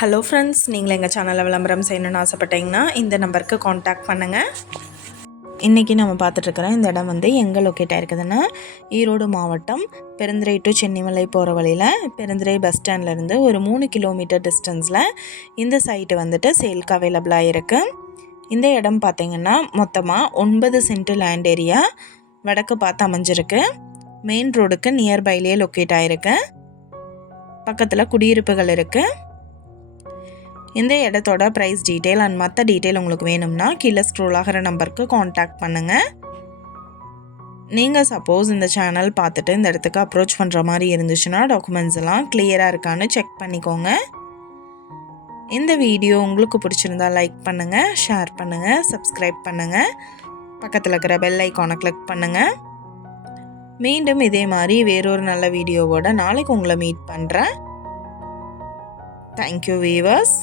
Hello friends, நீங்கள் எங்கள் சேனலில் விளம்பரம் செய்யணுன்னு ஆசைப்பட்டீங்கன்னா இந்த நம்பருக்கு காண்டாக்ட் பண்ணுங்கள். இன்றைக்கி நம்ம பார்த்துட்ருக்குற இந்த இடம் எங்கே லொக்கேட் ஆகிருக்குதுன்னா, ஈரோடு மாவட்டம் பெருந்துறை டு சென்னிமலை போகிற வழியில் பெருந்துறை பஸ் ஸ்டாண்ட்லேருந்து ஒரு 3 கிலோமீட்டர் டிஸ்டன்ஸில் இந்த சைட்டு சேலுக்கு அவைலபிளாக இருக்குது. இந்த இடம் பார்த்திங்கன்னா மொத்தமாக 9 சென்ட் லேண்ட் ஏரியா வடக்கு பார்த்து அமைஞ்சிருக்கு. மெயின் ரோடுக்கு நியர்பைலேயே லொக்கேட் ஆகிருக்கு. பக்கத்தில் குடியிருப்புகள் இருக்குது. இந்த இடத்தோட ப்ரைஸ் டீட்டெயில் அண்ட் மற்ற டீட்டெயில் உங்களுக்கு வேணும்னா கீழே ஸ்க்ரோல் ஆகிற நம்பருக்கு காண்டாக்ட் பண்ணுங்கள். நீங்கள் சப்போஸ் இந்த சேனல் பார்த்துட்டு இந்த இடத்துக்கு அப்ரோச் பண்ணுற மாதிரி இருந்துச்சுன்னா டாக்குமெண்ட்ஸ் எல்லாம் கிளியராக இருக்கான்னு செக் பண்ணிக்கோங்க. இந்த வீடியோ உங்களுக்கு பிடிச்சிருந்தா லைக் பண்ணுங்கள், ஷேர் பண்ணுங்கள், சப்ஸ்கிரைப் பண்ணுங்கள், பக்கத்தில் இருக்கிற பெல் ஐக்கானை கிளிக் பண்ணுங்கள். மீண்டும் இதே மாதிரி வேறொரு நல்ல வீடியோவோட நாளைக்கு உங்களை மீட் பண்ணுறேன். Thank you viewers.